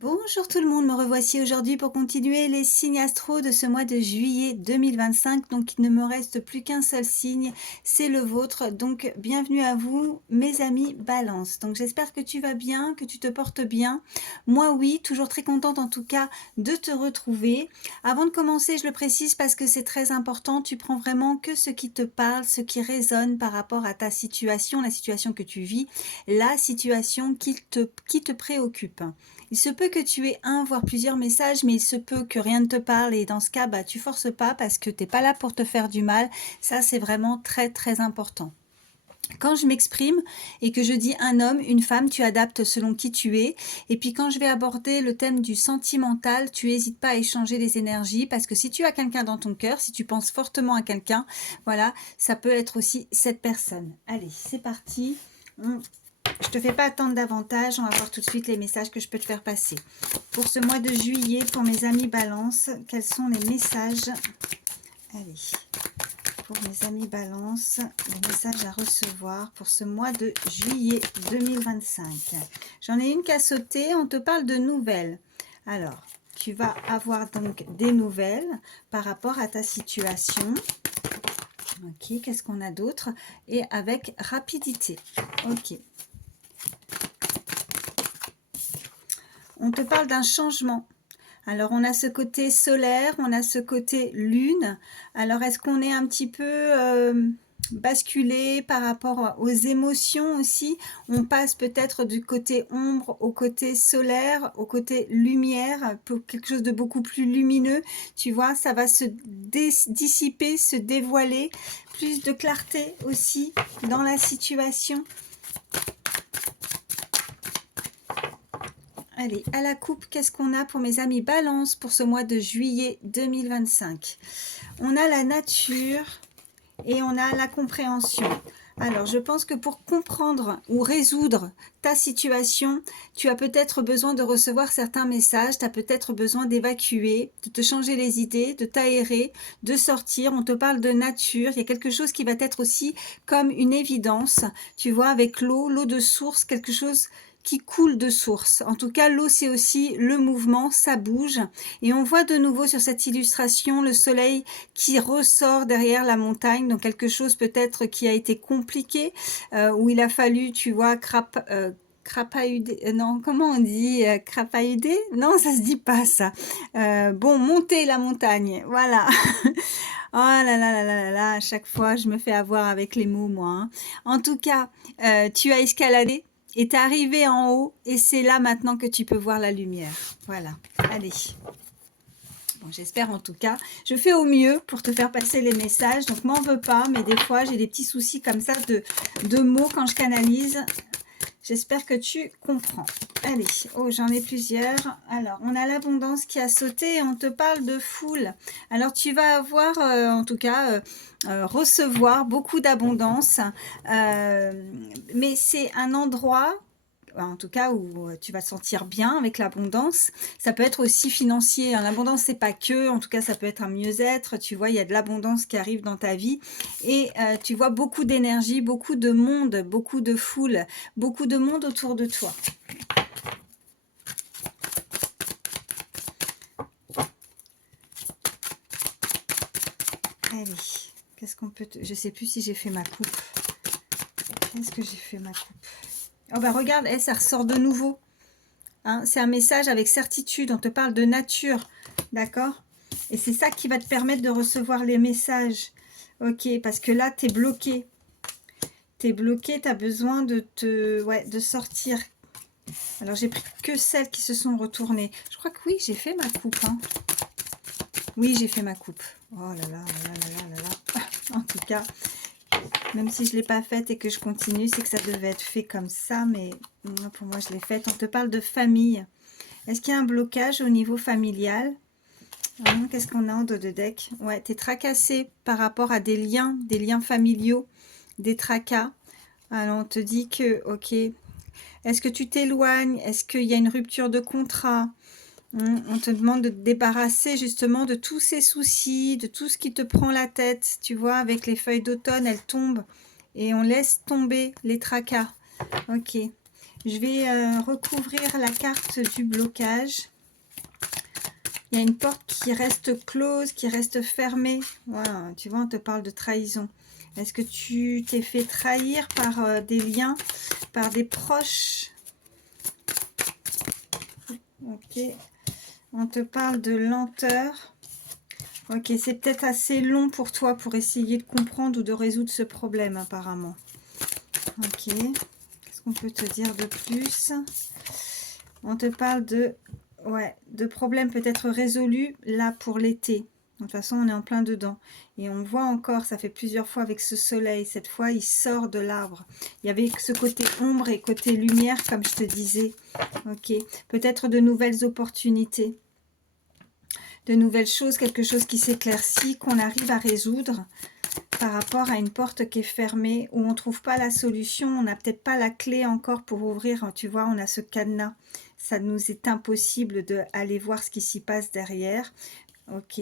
Bonjour tout le monde, me revoici aujourd'hui pour continuer les signes astro de ce mois de juillet 2025. Donc il ne me reste plus qu'un seul signe, c'est le vôtre. Donc bienvenue à vous mes amis Balance. Donc j'espère que tu vas bien, que tu te portes bien. Moi oui, toujours très contente en tout cas de te retrouver. Avant de commencer, je le précise parce que c'est très important, tu prends vraiment que ce qui te parle, ce qui résonne par rapport à ta situation, la situation que tu vis, la situation qui te préoccupe. Il se peut que tu aies un, voire plusieurs messages, mais il se peut que rien ne te parle et dans ce cas, bah, tu forces pas parce que tu n'es pas là pour te faire du mal. Ça, c'est vraiment très, très important. Quand je m'exprime et que je dis un homme, une femme, tu adaptes selon qui tu es. Et puis quand je vais aborder le thème du sentimental, tu n'hésites pas à échanger les énergies parce que si tu as quelqu'un dans ton cœur, si tu penses fortement à quelqu'un, voilà, ça peut être aussi cette personne. Allez, c'est parti. Je te fais pas attendre davantage, on va voir tout de suite les messages que je peux te faire passer. Pour ce mois de juillet, pour mes amis Balance, quels sont les messages? Allez, pour mes amis Balance, les messages à recevoir pour ce mois de juillet 2025. J'en ai une qui a sauté, on te parle de nouvelles. Alors, tu vas avoir donc des nouvelles par rapport à ta situation. Ok, qu'est-ce qu'on a d'autre? Et avec rapidité. Ok. On te parle d'un changement. Alors, on a ce côté solaire, on a ce côté lune. Alors, est-ce qu'on est un petit peu basculé par rapport aux émotions aussi? On passe peut-être du côté ombre au côté solaire, au côté lumière, pour quelque chose de beaucoup plus lumineux. Tu vois, ça va se dissiper, se dévoiler. Plus de clarté aussi dans la situation. Allez, à la coupe, qu'est-ce qu'on a pour mes amis Balance pour ce mois de juillet 2025? On a la nature et on a la compréhension. Alors, je pense que pour comprendre ou résoudre ta situation, tu as peut-être besoin de recevoir certains messages, tu as peut-être besoin d'évacuer, de te changer les idées, de t'aérer, de sortir. On te parle de nature, il y a quelque chose qui va être aussi comme une évidence, tu vois, avec l'eau, l'eau de source, quelque chose qui coule de source. En tout cas, l'eau, c'est aussi le mouvement, ça bouge. Et on voit de nouveau sur cette illustration le soleil qui ressort derrière la montagne, donc quelque chose peut-être qui a été compliqué, où il a fallu, tu vois, crapahuder, non, comment on dit, crapahuder? Non, ça se dit pas ça. Bon, monter la montagne, voilà. Oh là là là là là là, à chaque fois, je me fais avoir avec les mots, moi, hein. En tout cas, tu as escaladé et t'es arrivé en haut et c'est là maintenant que tu peux voir la lumière. Voilà, allez. Bon, j'espère en tout cas. Je fais au mieux pour te faire passer les messages, donc m'en veux pas, mais des fois j'ai des petits soucis comme ça de mots quand je canalise. J'espère que tu comprends. Allez, oh, j'en ai plusieurs. Alors, on a l'abondance qui a sauté et on te parle de foule. Alors, tu vas avoir, en tout cas, recevoir beaucoup d'abondance. Mais c'est un endroit en tout cas où tu vas te sentir bien avec l'abondance. Ça peut être aussi financier, hein. L'abondance, c'est pas que, en tout cas, ça peut être un mieux-être. Tu vois, il y a de l'abondance qui arrive dans ta vie et tu vois beaucoup d'énergie, beaucoup de monde, beaucoup de foule, beaucoup de monde autour de toi. Allez, qu'est-ce qu'on peut... Je sais plus si j'ai fait ma coupe. Est-ce que j'ai fait ma coupe? Oh bah regarde, ça ressort de nouveau. Hein, c'est un message avec certitude, on te parle de nature, d'accord? Et c'est ça qui va te permettre de recevoir les messages. Ok, parce que là, tu es bloqué. Tu es bloqué, tu as besoin de sortir. Alors, j'ai pris que celles qui se sont retournées. Je crois que oui, j'ai fait ma coupe. Hein. Oui, j'ai fait ma coupe. Oh là là, là là là là là. En tout cas, même si je ne l'ai pas faite et que je continue, c'est que ça devait être fait comme ça. Mais pour moi, je l'ai faite. On te parle de famille. Est-ce qu'il y a un blocage au niveau familial? Qu'est-ce qu'on a en dos de deck? Ouais, tu es tracassé par rapport à des liens familiaux, des tracas. Alors, on te dit que, ok, est-ce que tu t'éloignes? Est-ce qu'il y a une rupture de contrat? On te demande de te débarrasser justement de tous ces soucis, de tout ce qui te prend la tête. Tu vois, avec les feuilles d'automne, elles tombent et on laisse tomber les tracas. Ok. Je vais recouvrir la carte du blocage. Il y a une porte qui reste close, qui reste fermée. Voilà, tu vois, on te parle de trahison. Est-ce que tu t'es fait trahir par des liens, par des proches? Ok. On te parle de lenteur. Ok, c'est peut-être assez long pour toi pour essayer de comprendre ou de résoudre ce problème apparemment. Ok. Qu'est-ce qu'on peut te dire de plus? On te parle de problèmes peut-être résolus là pour l'été. De toute façon, on est en plein dedans. Et on voit encore, ça fait plusieurs fois avec ce soleil. Cette fois, il sort de l'arbre. Il y avait ce côté ombre et côté lumière, comme je te disais. Ok. Peut-être de nouvelles opportunités. De nouvelles choses, quelque chose qui s'éclaircit, qu'on arrive à résoudre par rapport à une porte qui est fermée, où on ne trouve pas la solution, on n'a peut-être pas la clé encore pour ouvrir. Tu vois, on a ce cadenas. Ça nous est impossible d'aller voir ce qui s'y passe derrière. Ok.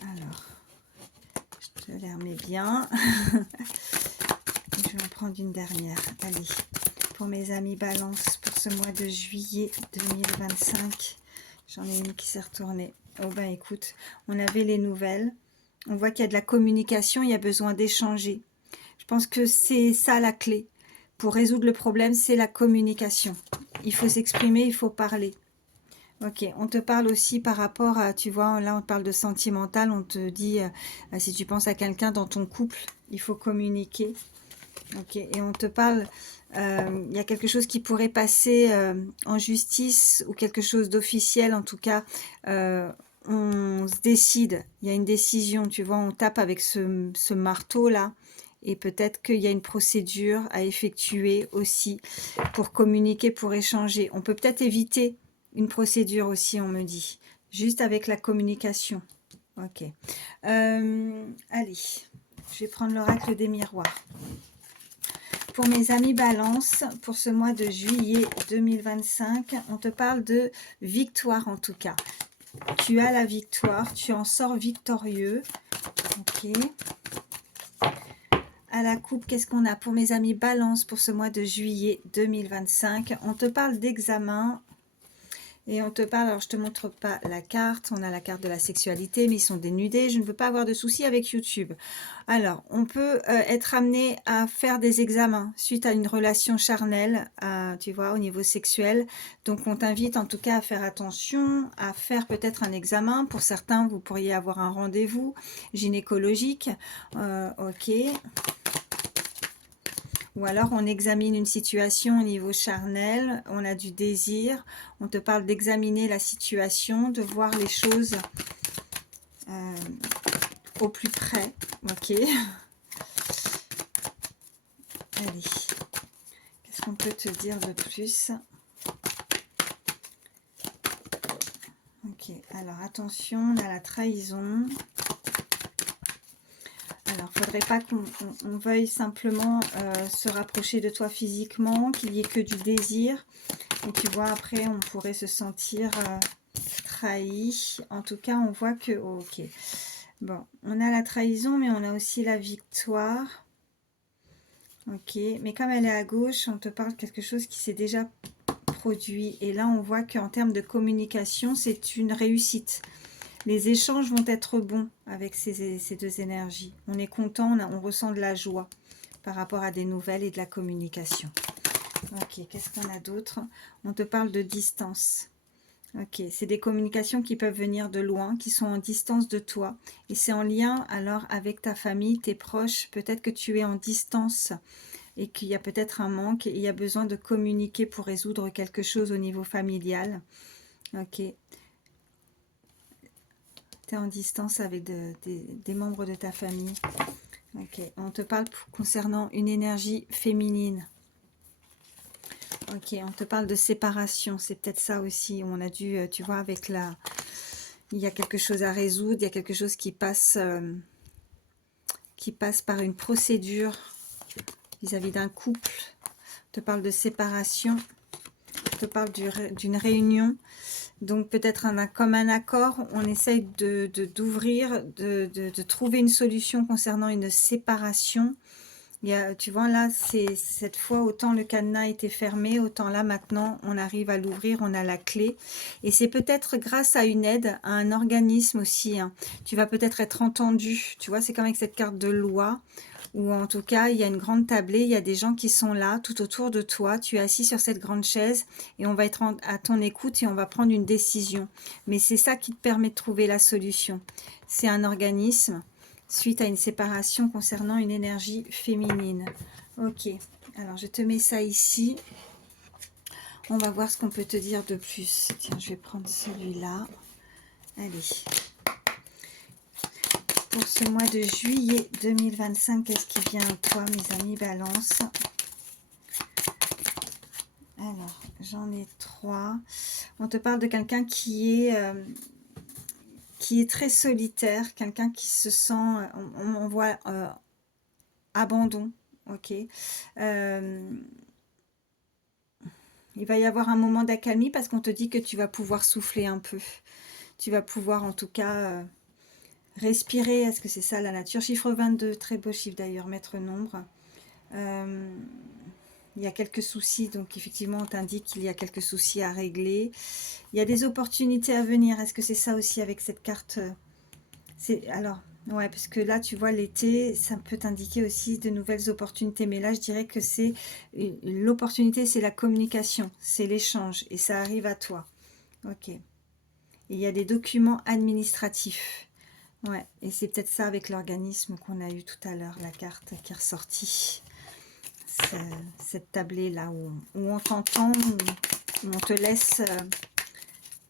Alors, je te les remets bien. Je vais en prendre une dernière. Allez, pour mes amis Balance, pour ce mois de juillet 2025, j'en ai une qui s'est retournée. Oh ben écoute, on avait les nouvelles. On voit qu'il y a de la communication, il y a besoin d'échanger. Je pense que c'est ça la clé. Pour résoudre le problème, c'est la communication. Il faut s'exprimer, il faut parler. Ok, on te parle aussi par rapport à, tu vois, là on te parle de sentimental, on te dit, si tu penses à quelqu'un dans ton couple, il faut communiquer. Ok, et on te parle, il y a quelque chose qui pourrait passer en justice ou quelque chose d'officiel, en tout cas, on se décide, il y a une décision, tu vois, on tape avec ce marteau-là, et peut-être qu'il y a une procédure à effectuer aussi pour communiquer, pour échanger. On peut peut-être éviter une procédure aussi, on me dit, juste avec la communication. Ok. Allez, je vais prendre l'oracle des miroirs. Pour mes amis Balance, pour ce mois de juillet 2025, on te parle de victoire en tout cas. Tu as la victoire, tu en sors victorieux. Ok. À la coupe, qu'est-ce qu'on a pour mes amis Balance pour ce mois de juillet 2025? On te parle d'examen. Et on te parle, alors je te montre pas la carte, on a la carte de la sexualité, mais ils sont dénudés, je ne veux pas avoir de soucis avec YouTube. Alors, on peut être amené à faire des examens suite à une relation charnelle, tu vois, au niveau sexuel. Donc, on t'invite en tout cas à faire attention, à faire peut-être un examen. Pour certains, vous pourriez avoir un rendez-vous gynécologique. Ok. Ou alors on examine une situation au niveau charnel, on a du désir, on te parle d'examiner la situation, de voir les choses au plus près. Ok. Allez, qu'est-ce qu'on peut te dire de plus? Ok, alors attention, on a la trahison. Alors, il ne faudrait pas qu'on veuille simplement se rapprocher de toi physiquement, qu'il n'y ait que du désir. Et tu vois, après, on pourrait se sentir trahi. En tout cas, on voit que... Oh, ok. Bon, on a la trahison, mais on a aussi la victoire. Ok, mais comme elle est à gauche, on te parle de quelque chose qui s'est déjà produit. Et là, on voit qu'en termes de communication, c'est une réussite. Les échanges vont être bons avec ces deux énergies. On est content, on ressent de la joie par rapport à des nouvelles et de la communication. Ok, qu'est-ce qu'on a d'autre? On te parle de distance. Ok, c'est des communications qui peuvent venir de loin, qui sont en distance de toi. Et c'est en lien alors avec ta famille, tes proches. Peut-être que tu es en distance et qu'il y a peut-être un manque et il y a besoin de communiquer pour résoudre quelque chose au niveau familial. Ok. Tu es en distance avec des membres de ta famille. Ok, on te parle concernant une énergie féminine. Ok, on te parle de séparation, c'est peut-être ça aussi. On a dû, tu vois, avec la... Il y a quelque chose à résoudre, il y a quelque chose qui passe par une procédure vis-à-vis d'un couple. On te parle de séparation, on te parle d'une réunion. Donc peut-être comme un accord, on essaye d'ouvrir, de trouver une solution concernant une séparation. Tu vois, là, c'est cette fois, autant le cadenas était fermé, autant là, maintenant, on arrive à l'ouvrir, on a la clé. Et c'est peut-être grâce à une aide, à un organisme aussi, hein. Tu vas peut-être être entendu. Tu vois, c'est comme avec cette carte de loi, ou en tout cas, il y a une grande tablée, il y a des gens qui sont là, tout autour de toi. Tu es assis sur cette grande chaise et on va être à ton écoute et on va prendre une décision. Mais c'est ça qui te permet de trouver la solution. C'est un organisme suite à une séparation concernant une énergie féminine. Ok, alors je te mets ça ici. On va voir ce qu'on peut te dire de plus. Tiens, je vais prendre celui-là. Allez. Pour ce mois de juillet 2025, qu'est-ce qui vient à toi, mes amis Balance? Alors, j'en ai 3. On te parle de quelqu'un qui est très solitaire, quelqu'un qui se sent, on voit abandon, ok. Il va y avoir un moment d'accalmie parce qu'on te dit que tu vas pouvoir souffler un peu. Tu vas pouvoir en tout cas respirer. Est-ce que c'est ça la nature? Chiffre 22, très beau chiffre d'ailleurs, maître nombre. Il y a quelques soucis, donc effectivement on t'indique qu'il y a quelques soucis à régler. Il y a des opportunités à venir. Est-ce que c'est ça aussi avec cette carte? Alors, ouais, parce que là, tu vois, l'été, ça peut t'indiquer aussi de nouvelles opportunités. Mais là, je dirais que c'est l'opportunité, c'est la communication, c'est l'échange. Et ça arrive à toi. Ok. Et il y a des documents administratifs. Ouais, et c'est peut-être ça avec l'organisme qu'on a eu tout à l'heure, la carte qui est ressortie. Cette tablée-là où on t'entend, où on te laisse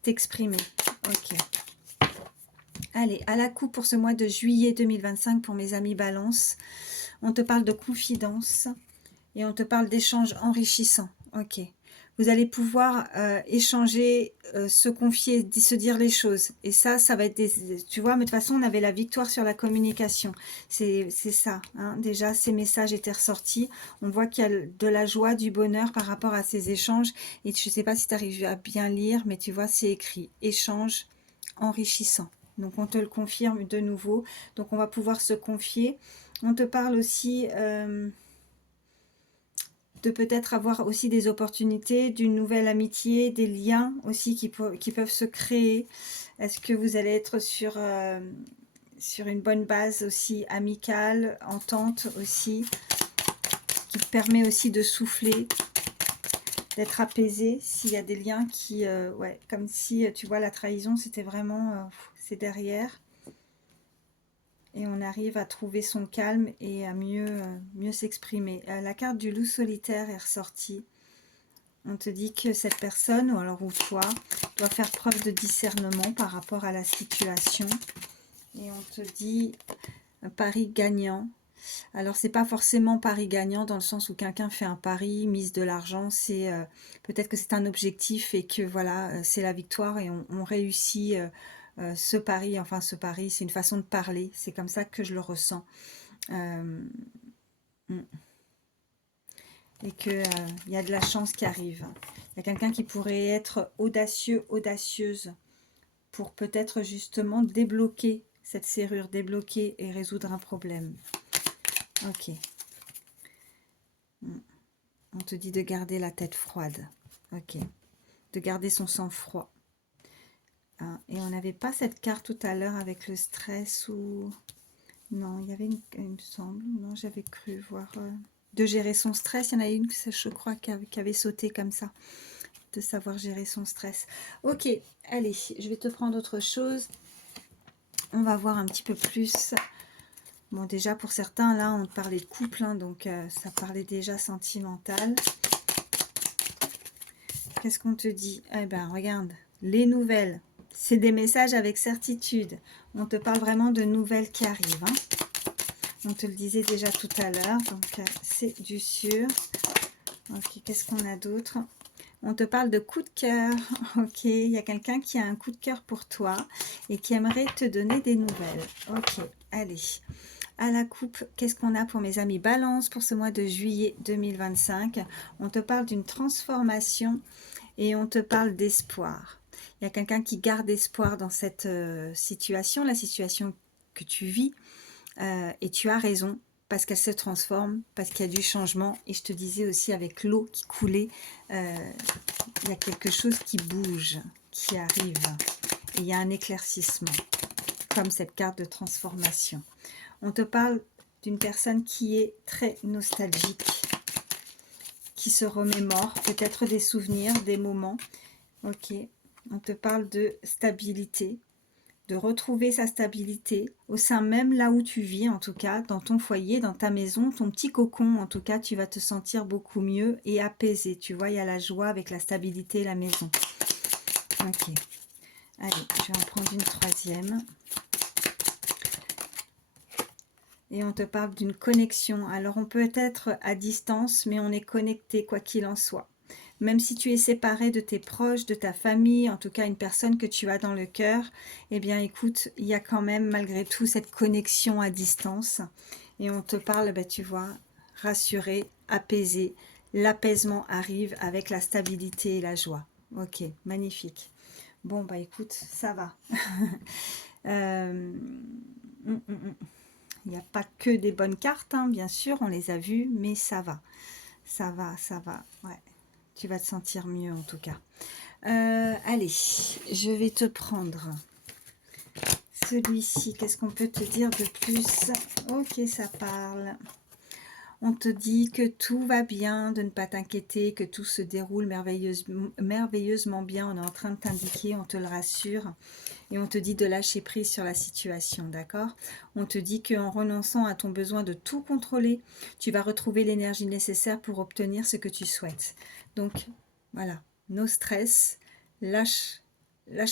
t'exprimer. Ok. Allez, à la coupe pour ce mois de juillet 2025 pour mes amis Balance. On te parle de confidence et on te parle d'échanges enrichissants. Ok. Vous allez pouvoir échanger, se confier, se dire les choses. Et ça va être tu vois, mais de toute façon, on avait la victoire sur la communication. C'est ça. Hein. Déjà, ces messages étaient ressortis. On voit qu'il y a de la joie, du bonheur par rapport à ces échanges. Et je ne sais pas si tu arrives à bien lire, mais tu vois, c'est écrit. Échange enrichissant. Donc, on te le confirme de nouveau. Donc, on va pouvoir se confier. On te parle aussi de peut-être avoir aussi des opportunités, d'une nouvelle amitié, des liens aussi qui peuvent se créer. Est-ce que vous allez être sur une bonne base aussi amicale, entente aussi, qui permet aussi de souffler, d'être apaisé s'il y a des liens qui... ouais, comme si, tu vois, la trahison, c'était vraiment... c'est derrière. Et on arrive à trouver son calme et à mieux s'exprimer. La carte du loup solitaire est ressortie. On te dit que cette personne, ou alors ou toi, doit faire preuve de discernement par rapport à la situation. Et on te dit un pari gagnant. Alors, c'est pas forcément pari gagnant dans le sens où quelqu'un fait un pari, mise de l'argent. C'est peut-être que c'est un objectif et que voilà, c'est la victoire et on réussit ce pari. Enfin, ce pari, c'est une façon de parler. C'est comme ça que je le ressens. Euh, et qu'il y a de la chance qui arrive. Il y a quelqu'un qui pourrait être audacieux, audacieuse pour peut-être justement débloquer cette serrure, débloquer et résoudre un problème. Ok. On te dit de garder la tête froide. Ok. De garder son sang froid. Hein, et on n'avait pas cette carte tout à l'heure avec le stress ou... Non, il y avait il me semble. Non, j'avais cru voir... de gérer son stress. Il y en a une, je crois, qui avait sauté comme ça. De savoir gérer son stress. Ok, allez, je vais te prendre autre chose. On va voir un petit peu plus. Bon, déjà, pour certains, là, on parlait de couple, hein, donc ça parlait déjà sentimental. Qu'est-ce qu'on te dit? Eh ben, regarde, les nouvelles. C'est des messages avec certitude. On te parle vraiment de nouvelles qui arrivent. Hein. On te le disait déjà tout à l'heure, donc c'est du sûr. Ok, qu'est-ce qu'on a d'autre? On te parle de coup de cœur. Ok, il y a quelqu'un qui a un coup de cœur pour toi et qui aimerait te donner des nouvelles. Ok, allez. À la coupe, qu'est-ce qu'on a pour mes amis Balance pour ce mois de juillet 2025? On te parle d'une transformation et on te parle d'espoir. Il y a quelqu'un qui garde espoir dans cette situation, la situation que tu vis. Et tu as raison. parce qu'elle se transforme, parce qu'il y a du changement. Et je te disais aussi avec l'eau qui coulait, il y a quelque chose qui bouge, qui arrive. Et il y a un éclaircissement, comme cette carte de transformation. On te parle d'une personne qui est très nostalgique, qui se remémore peut-être des souvenirs, des moments. Ok, on te parle de stabilité, de retrouver sa stabilité au sein même là où tu vis, en tout cas, dans ton foyer, dans ta maison, ton petit cocon, en tout cas, tu vas te sentir beaucoup mieux et apaisé. Tu vois, il y a la joie avec la stabilité et la maison. Ok. Allez, je vais en prendre une troisième. Et on te parle d'une connexion. Alors, on peut être à distance, mais on est connecté, quoi qu'il en soit. Même si tu es séparé de tes proches, de ta famille, en tout cas une personne que tu as dans le cœur, eh bien, écoute, il y a quand même, malgré tout, cette connexion à distance. Et on te parle, ben, tu vois, rassuré, apaisé. L'apaisement arrive avec la stabilité et la joie. Ok, magnifique. Bon, bah écoute, ça va. Il n'y a pas que des bonnes cartes, hein, bien sûr, on les a vues, mais ça va. Ça va, ça va. Ouais, tu vas te sentir mieux en tout cas. Allez, je vais te prendre celui-ci. Qu'est-ce qu'on peut te dire de plus? Ok, ça parle. On te dit que tout va bien, de ne pas t'inquiéter, que tout se déroule merveilleusement bien. On est en train de t'indiquer, on te le rassure. Et on te dit de lâcher prise sur la situation, d'accord? On te dit qu'en renonçant à ton besoin de tout contrôler, tu vas retrouver l'énergie nécessaire pour obtenir ce que tu souhaites. Donc, voilà, no stress, lâche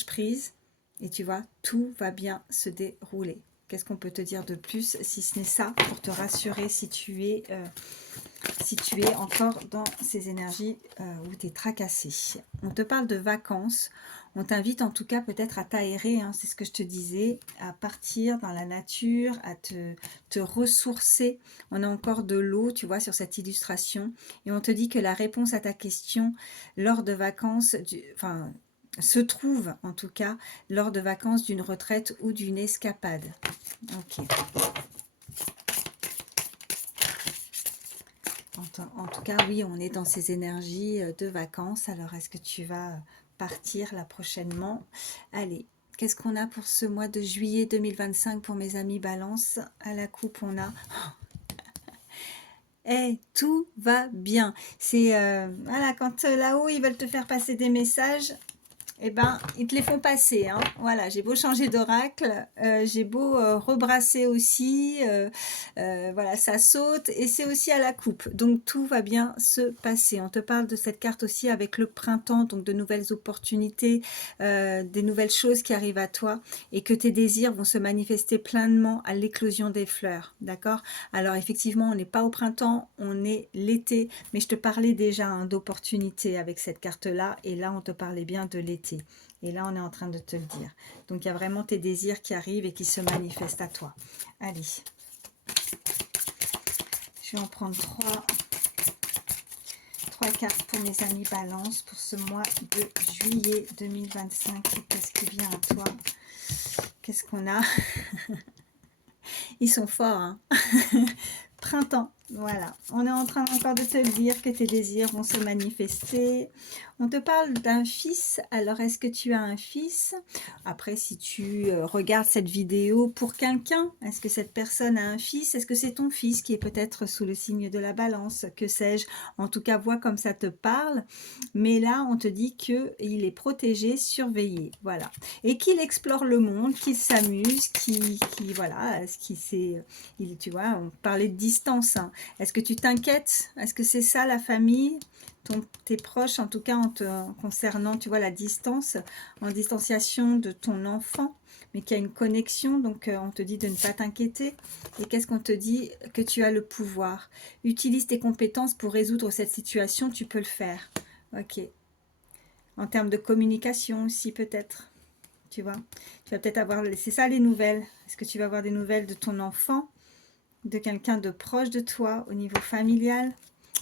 prise, et tu vois, tout va bien se dérouler. Qu'est-ce qu'on peut te dire de plus, si ce n'est ça, pour te rassurer si tu es encore dans ces énergies où tu es tracassé. On te parle de vacances. On t'invite en tout cas peut-être à t'aérer, hein, c'est ce que je te disais, à partir dans la nature, à te ressourcer. On a encore de l'eau, tu vois, sur cette illustration. Et on te dit que la réponse à ta question lors de vacances, se trouve en tout cas lors de vacances, d'une retraite ou d'une escapade. Ok. En tout cas, oui, on est dans ces énergies de vacances. Alors, est-ce que tu vas partir là prochainement? Allez, qu'est-ce qu'on a pour ce mois de juillet 2025 pour mes amis Balance? À la coupe, on a... Eh, tout va bien. C'est, voilà, quand là-haut, ils veulent te faire passer des messages, eh ben, ils te les font passer, hein. Voilà, j'ai beau changer d'oracle, j'ai beau rebrasser aussi, voilà, ça saute et c'est aussi à la coupe. Donc, tout va bien se passer. On te parle de cette carte aussi avec le printemps, donc de nouvelles opportunités, des nouvelles choses qui arrivent à toi et que tes désirs vont se manifester pleinement à l'éclosion des fleurs, d'accord? Alors, effectivement, on n'est pas au printemps, on est l'été, mais je te parlais déjà, hein, d'opportunités avec cette carte-là et là, on te parlait bien de l'été. Et là, on est en train de te le dire. Donc, il y a vraiment tes désirs qui arrivent et qui se manifestent à toi. Allez. Je vais en prendre trois cartes pour mes amis Balance pour ce mois de juillet 2025. Qu'est-ce qui vient à toi? Qu'est-ce qu'on a? Ils sont forts, hein. Printemps, voilà. On est en train encore de te dire que tes désirs vont se manifester. On te parle d'un fils. Alors, est-ce que tu as un fils? Après, si tu regardes cette vidéo pour quelqu'un, est-ce que cette personne a un fils? Est-ce que c'est ton fils qui est peut-être sous le signe de la balance? Que sais-je? En tout cas, vois comme ça te parle. Mais là, on te dit qu'il est protégé, surveillé. Voilà. Et qu'il explore le monde, qu'il s'amuse, voilà, tu vois, on parlait de distance, hein. Est-ce que tu t'inquiètes? Est-ce que c'est ça la famille? Tes proches, en tout cas, concernant, tu vois, la distance, en distanciation de ton enfant, mais qu'il y a une connexion, donc on te dit de ne pas t'inquiéter. Et qu'est-ce qu'on te dit? Que tu as le pouvoir. Utilise tes compétences pour résoudre cette situation, tu peux le faire. Ok. En termes de communication aussi, peut-être. Tu vois, tu vas peut-être avoir, c'est ça les nouvelles. Est-ce que tu vas avoir des nouvelles de ton enfant, de quelqu'un de proche de toi au niveau familial?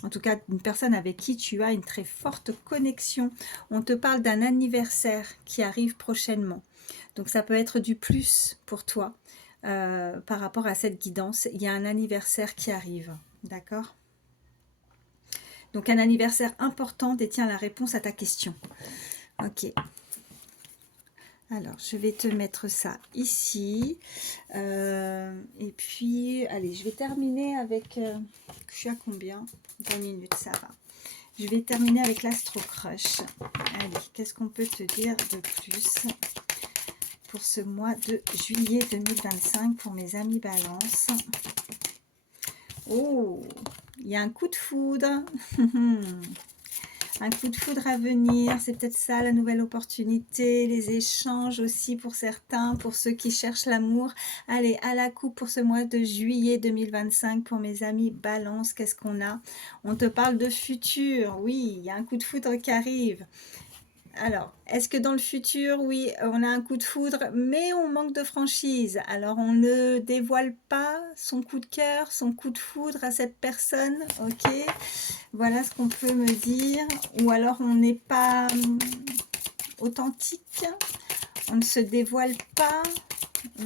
En tout cas, une personne avec qui tu as une très forte connexion. On te parle d'un anniversaire qui arrive prochainement. Donc, ça peut être du plus pour toi. par rapport à cette guidance. Il y a un anniversaire qui arrive, d'accord? Donc un anniversaire important détient la réponse à ta question. Ok. Alors, je vais te mettre ça ici. Et puis, allez, je vais terminer avec... je suis à combien? 20 minutes, ça va. Je vais terminer avec l'Astro Crush. Allez, qu'est-ce qu'on peut te dire de plus pour ce mois de juillet 2025 pour mes amis Balance? Oh, il y a un coup de foudre. Un coup de foudre à venir, c'est peut-être ça la nouvelle opportunité, les échanges aussi pour certains, pour ceux qui cherchent l'amour. Allez, à la coupe pour ce mois de juillet 2025 pour mes amis Balance, qu'est-ce qu'on a? On te parle de futur, oui, il y a un coup de foudre qui arrive. Alors, est-ce que dans le futur, oui, on a un coup de foudre, mais on manque de franchise. Alors, on ne dévoile pas son coup de cœur, son coup de foudre à cette personne, ok? Voilà ce qu'on peut me dire. Ou alors, on n'est pas authentique, on ne se dévoile pas,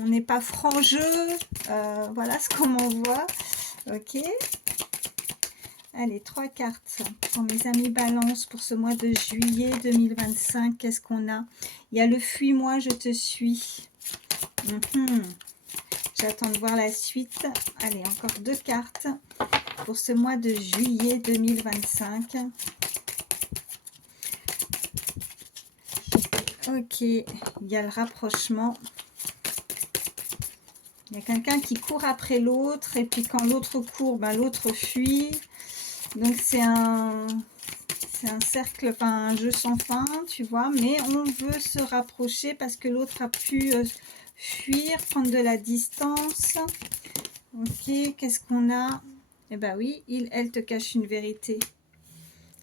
on n'est pas franc-jeu. Voilà ce qu'on m'envoie, ok? Allez, 3 cartes pour mes amis Balance pour ce mois de juillet 2025. Qu'est-ce qu'on a? Il y a le fuis-moi, je te suis. J'attends de voir la suite. Allez, encore 2 cartes pour ce mois de juillet 2025. Ok, il y a le rapprochement. Il y a quelqu'un qui court après l'autre et puis quand l'autre court, ben, l'autre fuit. Donc c'est un cercle, enfin un jeu sans fin, tu vois, mais on veut se rapprocher parce que l'autre a pu fuir, prendre de la distance. Ok, qu'est-ce qu'on a? Eh ben oui, elle te cache une vérité.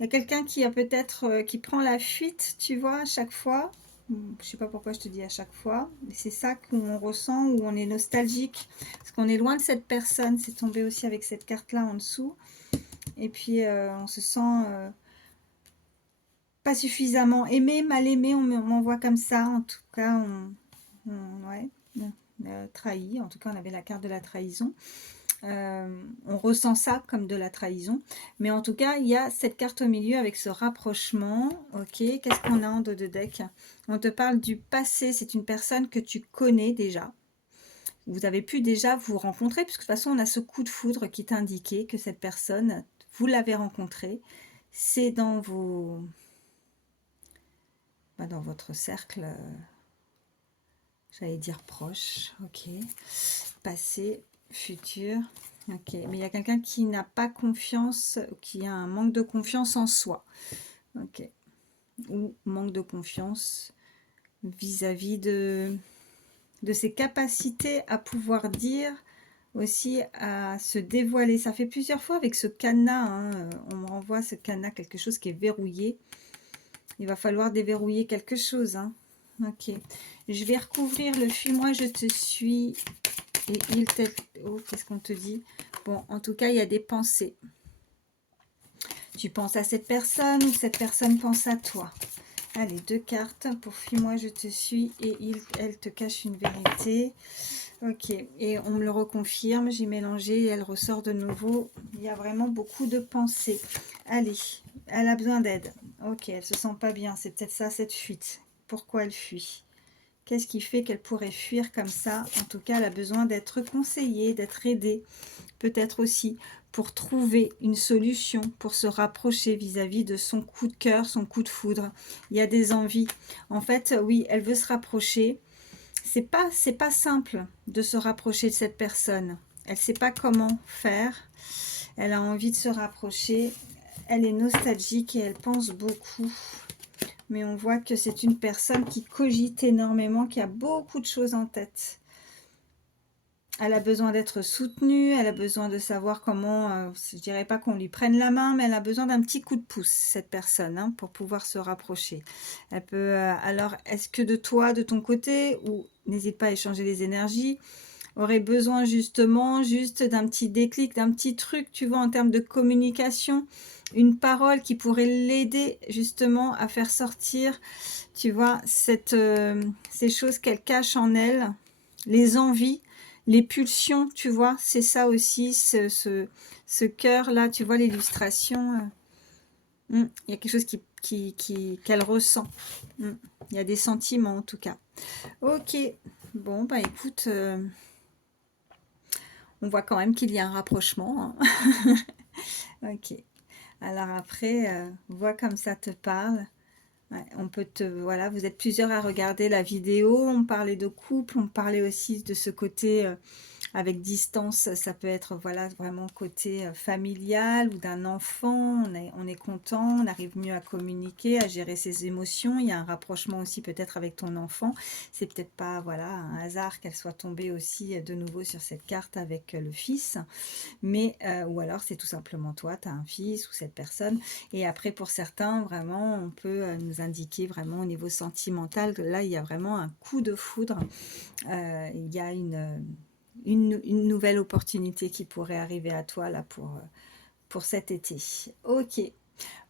Il y a quelqu'un qui a peut-être, qui prend la fuite, tu vois, à chaque fois. Je sais pas pourquoi je te dis à chaque fois, mais c'est ça qu'on ressent, où on est nostalgique, parce qu'on est loin de cette personne. C'est tombé aussi avec cette carte-là en dessous. Et puis, on se sent pas suffisamment aimé, mal aimé, on m'envoie comme ça. En tout cas, ouais, trahi. En tout cas, on avait la carte de la trahison. On ressent ça comme de la trahison. Mais en tout cas, il y a cette carte au milieu avec ce rapprochement. Ok, qu'est-ce qu'on a en dos de deck? On te parle du passé. C'est une personne que tu connais déjà. Vous avez pu déjà vous rencontrer, puisque de toute façon, on a ce coup de foudre qui t'indiquait que cette personne, vous l'avez rencontrée. C'est dans vos... dans votre cercle, j'allais dire proche, ok. Passé, futur, ok. Mais il y a quelqu'un qui n'a pas confiance, qui a un manque de confiance en soi, ok. Ou manque de confiance vis-à-vis de ses capacités à pouvoir dire, aussi à se dévoiler. Ça fait plusieurs fois avec ce cadenas, hein, on me renvoie ce cadenas, quelque chose qui est verrouillé. Il va falloir déverrouiller quelque chose, hein. Ok. Je vais recouvrir le fuis-moi, je te suis. Et il t'aide. Oh, qu'est-ce qu'on te dit? Bon, en tout cas, il y a des pensées. Tu penses à cette personne ou cette personne pense à toi. Allez, 2 cartes pour fuis-moi, je te suis. Et elle te cache une vérité. Ok, et on me le reconfirme. J'ai mélangé et elle ressort de nouveau. Il y a vraiment beaucoup de pensées. Allez, elle a besoin d'aide. Ok, elle se sent pas bien. C'est peut-être ça, cette fuite. Pourquoi elle fuit? Qu'est-ce qui fait qu'elle pourrait fuir comme ça? En tout cas, elle a besoin d'être conseillée, d'être aidée. Peut-être aussi pour trouver une solution, pour se rapprocher vis-à-vis de son coup de cœur, son coup de foudre. Il y a des envies. En fait, oui, elle veut se rapprocher. C'est pas simple de se rapprocher de cette personne. Elle sait pas comment faire. Elle a envie de se rapprocher. Elle est nostalgique et elle pense beaucoup. Mais on voit que c'est une personne qui cogite énormément, qui a beaucoup de choses en tête. Elle a besoin d'être soutenue, elle a besoin de savoir comment, je dirais pas qu'on lui prenne la main, mais elle a besoin d'un petit coup de pouce, cette personne, hein, pour pouvoir se rapprocher. Elle peut, alors, est-ce que de toi, de ton côté, ou n'hésite pas à échanger les énergies, aurait besoin justement juste d'un petit déclic, d'un petit truc, tu vois, en termes de communication, une parole qui pourrait l'aider justement à faire sortir, tu vois, ces choses qu'elle cache en elle, les envies, les pulsions, tu vois, c'est ça aussi, ce cœur-là, tu vois l'illustration. Il y a quelque chose qu'elle ressent. Il y a des sentiments en tout cas. Ok, bon, bah écoute, on voit quand même qu'il y a un rapprochement. Hein. Ok, alors après, vois comme ça te parle. Ouais, on peut voilà, vous êtes plusieurs à regarder la vidéo, on parlait de couple, on parlait aussi de ce côté avec distance, ça peut être voilà vraiment côté familial ou d'un enfant, on est content, on arrive mieux à communiquer, à gérer ses émotions, il y a un rapprochement aussi peut-être avec ton enfant, c'est peut-être pas voilà un hasard qu'elle soit tombée aussi de nouveau sur cette carte avec le fils, mais ou alors c'est tout simplement toi, tu as un fils ou cette personne, et après pour certains vraiment on peut nous indiquer vraiment au niveau sentimental que là il y a vraiment un coup de foudre, il y a une nouvelle opportunité qui pourrait arriver à toi là pour cet été. Ok.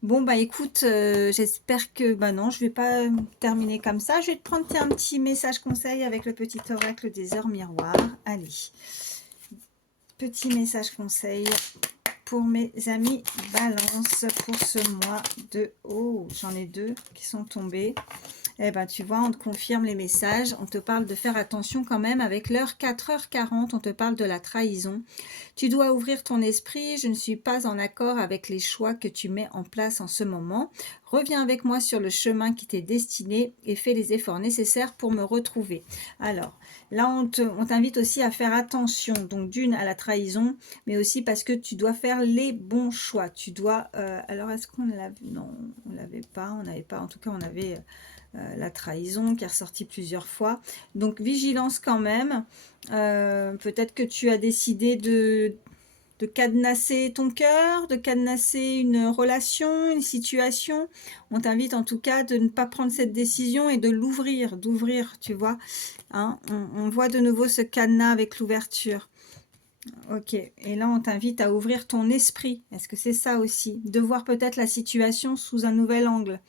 Bon bah écoute, j'espère que bah non, je vais pas terminer comme ça. Je vais te prendre un petit message conseil avec le petit oracle des heures miroirs. Allez, petit message conseil pour mes amis Balance pour ce mois de... Oh, j'en ai deux qui sont tombés. Eh ben, tu vois, on te confirme les messages. On te parle de faire attention quand même avec l'heure 4h40. On te parle de la trahison. Tu dois ouvrir ton esprit. Je ne suis pas en accord avec les choix que tu mets en place en ce moment. Reviens avec moi sur le chemin qui t'est destiné et fais les efforts nécessaires pour me retrouver. Alors, là, on t'invite aussi à faire attention. Donc, d'une, à la trahison, mais aussi parce que tu dois faire les bons choix. Tu dois... alors, est-ce qu'on l'a vu? Non, on ne l'avait pas. On n'avait pas. En tout cas, on avait... la trahison qui est ressortie plusieurs fois. Donc, vigilance quand même. Peut-être que tu as décidé de cadenasser ton cœur, de cadenasser une relation, une situation. On t'invite en tout cas de ne pas prendre cette décision et de l'ouvrir, d'ouvrir, tu vois. Hein, on voit de nouveau ce cadenas avec l'ouverture. Ok, et là on t'invite à ouvrir ton esprit. Est-ce que c'est ça aussi? De voir peut-être la situation sous un nouvel angle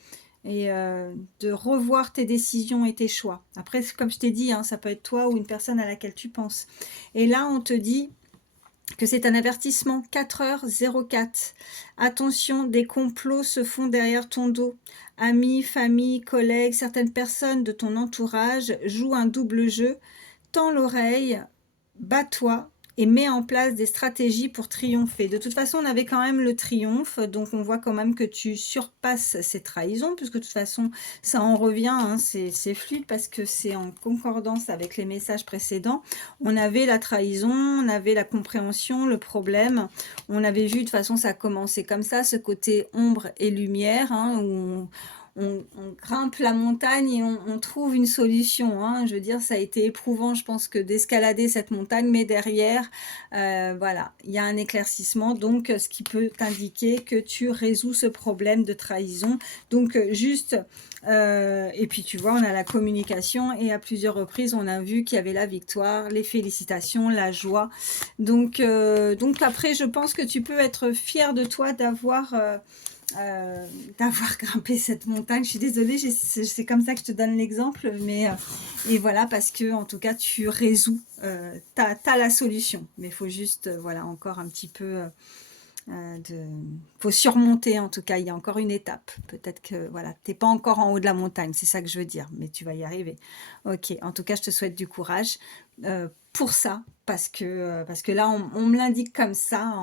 et de revoir tes décisions et tes choix. Après, comme je t'ai dit, hein, ça peut être toi ou une personne à laquelle tu penses. Et là, on te dit que c'est un avertissement 4h04. Attention, des complots se font derrière ton dos. Amis, famille, collègues, certaines personnes de ton entourage jouent un double jeu. Tends l'oreille, bats-toi et mets en place des stratégies pour triompher. De toute façon, on avait quand même le triomphe, donc on voit quand même que tu surpasses ces trahisons, puisque de toute façon, ça en revient, hein, c'est fluide parce que c'est en concordance avec les messages précédents. On avait la trahison, on avait la compréhension, le problème. On avait vu, de toute façon, ça a commencé comme ça, ce côté ombre et lumière, hein, où on grimpe la montagne et on trouve une solution. Hein. Je veux dire, ça a été éprouvant, je pense, que d'escalader cette montagne, mais derrière, voilà, il y a un éclaircissement, donc ce qui peut t'indiquer que tu résous ce problème de trahison. Donc, juste, et puis tu vois, on a la communication et à plusieurs reprises, on a vu qu'il y avait la victoire, les félicitations, la joie. Donc après, je pense que tu peux être fier de toi d'avoir grimpé cette montagne. Je suis désolée, c'est comme ça que je te donne l'exemple, mais et voilà, parce que en tout cas tu résous, t'as la solution, mais il faut juste voilà encore un petit peu faut surmonter. En tout cas, il y a encore une étape, peut-être que voilà, t'es pas encore en haut de la montagne, c'est ça que je veux dire, mais tu vas y arriver. Ok, en tout cas je te souhaite du courage pour ça, parce que là on me l'indique comme ça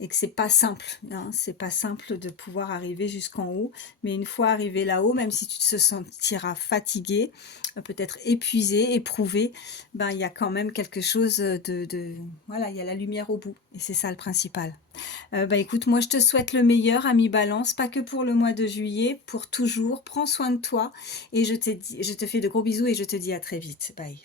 et que c'est pas simple, hein, c'est pas simple de pouvoir arriver jusqu'en haut, mais une fois arrivé là-haut, même si tu te sentiras fatigué, peut-être épuisé, éprouvé, ben il y a quand même quelque chose voilà, il y a la lumière au bout, et c'est ça le principal. Bah écoute, moi je te souhaite le meilleur, ami Balance, pas que pour le mois de juillet, pour toujours. Prends soin de toi et je te fais de gros bisous et je te dis à très vite. Bye.